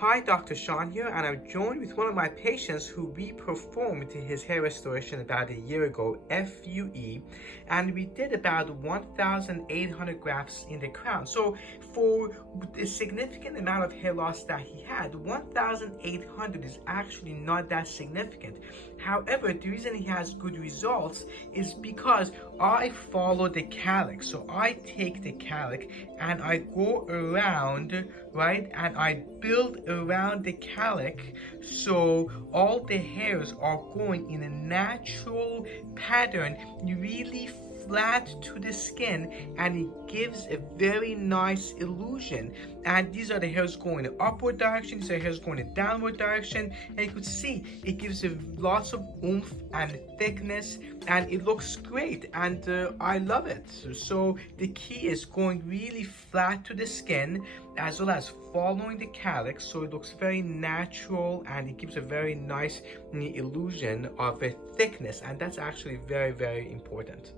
Hi, Dr. Sean here, and I'm joined with one of my patients who we performed his hair restoration about a year ago, FUE, and we did about 1,800 grafts in the crown. So for the significant amount of hair loss that he had, 1,800 is actually not that significant. However, the reason he has good results is because I follow the cowlick. So I take the cowlick and I go around, right, and I build around the cowlick so all the hairs are going in a natural pattern, really flat to the skin, and it gives a very nice illusion. And these are the hairs going in the upward direction, these are hairs going in the downward direction, and you could see it gives a lots of oomph and thickness, and it looks great, and I love it. So the key is going really flat to the skin as well as following the cowlick so it looks very natural, and it gives a very nice illusion of a thickness, and that's actually very, very important.